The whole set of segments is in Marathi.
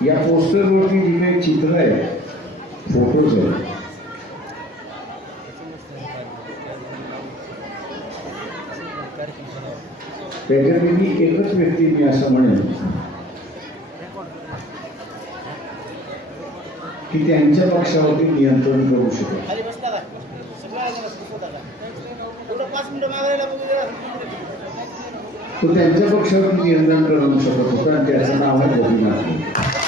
या पोस्टरवरती जी काही चित्र आहे. फोटोज आहेत त्याच्यापैकी एकच व्यक्ती मी असं म्हणेन. की त्यांच्या पक्षावरती नियंत्रण करू शकत तो त्यांच्या पक्षावरती नियंत्रण करू शकत होता आणि त्याचं नाव आहे गोपीनाथ.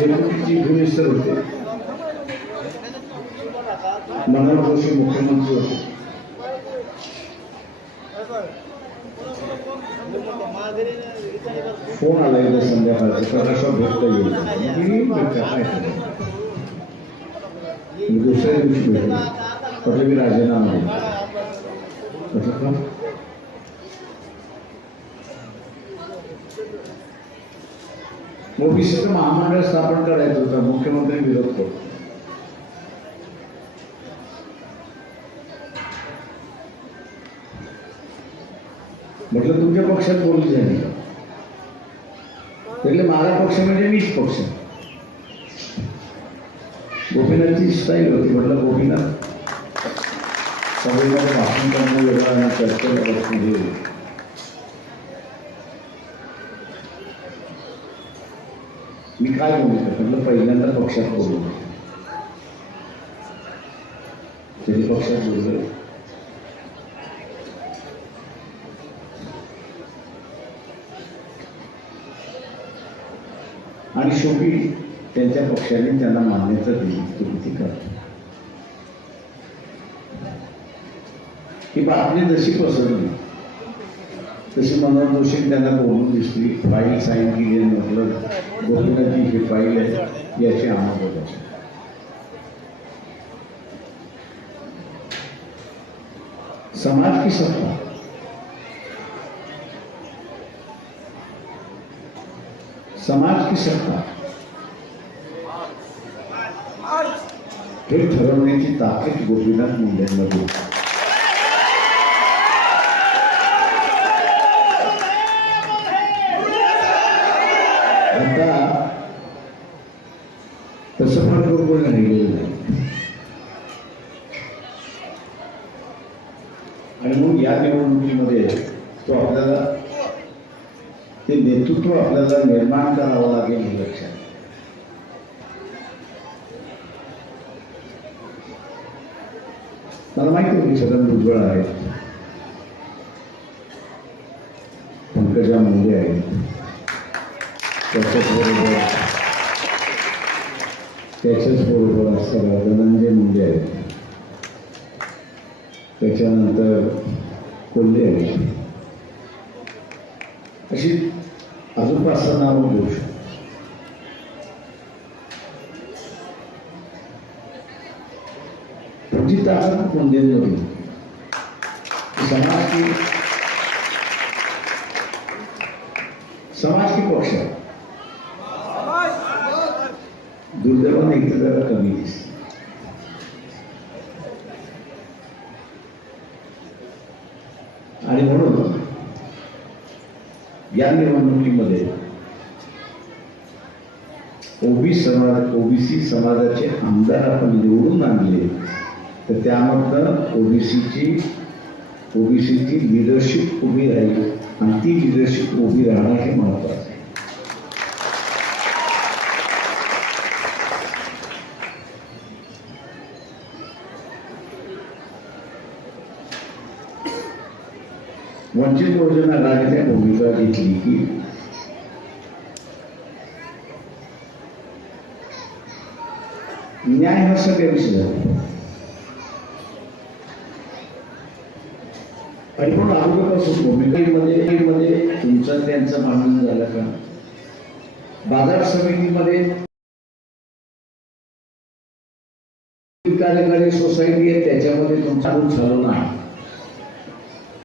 ते डेप्युटी चीफ मिनिस्टर होते मनोहर जोशी मुख्यमंत्री होते माघारी इकडे बस फोन आला एकदा संध्याकाळचा प्रकाशात भेटता येईल मी भेटता काय करायचं? मी दुसऱ्या दिवशी भेटलो म्हटलं मी राजीनामा दिला म्हटलं का ओबीसीचं महामंडळ स्थापन करायचं होतं मुख्यमंत्री विरोध करतो म्हटलं तुमच्या पक्षात बोलली झाली का म्हटलं माझा पक्ष म्हणजे मीच पक्ष गोपीनाथची स्टाईल होती म्हटलं गोपीनाथ सभेमध्ये भाषण करणं वेगळं आणि चर्चेला बसणं हे मी काय बोलू म्हटलं पहिल्यांदा पक्षात बोलू तरी पक्षात बोललो आणि शेवटी त्यांच्या पक्षाने त्यांना मान्यता दिली. तो किती करतो ही बातमी जशी पसरली तशी मनोहर जोशी त्यांना बोलून दिसली फाईल साईन केली आणि म्हटलं गोपीनाथची ही फाईल आहे याची अंमलबजावणी समाज की सत्ता। समाज की सत्ता। हे ठरवण्याची ताकद गोपीनाथ मुंडेंमध्ये ते नेतृत्व आपल्याला निर्माण करावं लागेल हे लक्षात. मला माहिती आहे की छगन भुजबळ आहेत पंकजा मुंडे आहेत. त्याच्याच बरोबर त्याच्याच बरोबर असताना धनंजय मुंडे आहेत. त्याच्यानंतर कोल्हे आहेत. अशी अजून पाच सहा नावं घेऊ शकतो तुमची ताकद कोंडेंमधून समाज की समाज की पक्ष दुर्दैवाने इथे जरा कमी दिसते आणि म्हणून या निवडणुकीमध्ये ओबी समाज ओबीसी समाजाचे आमदार आपण निवडून आणले तर त्यामधनं ओबीसीची ओबीसीची लिडरशिप उभी राहील आणि ती लिडरशिप उभी राहणं हे महत्वाचं वंचित बहुजन आघाडीने भूमिका घेतली की? न्याय हा सगळ्या विषय आणि पण आरोग्यापासून भूमिकेमध्ये मध्ये तुमचं त्यांचं भांडण झालं का? बाजार समितीमध्ये कार्यकारी सोसायटी आहे त्याच्यामध्ये तुमचा चालू झालं नाही.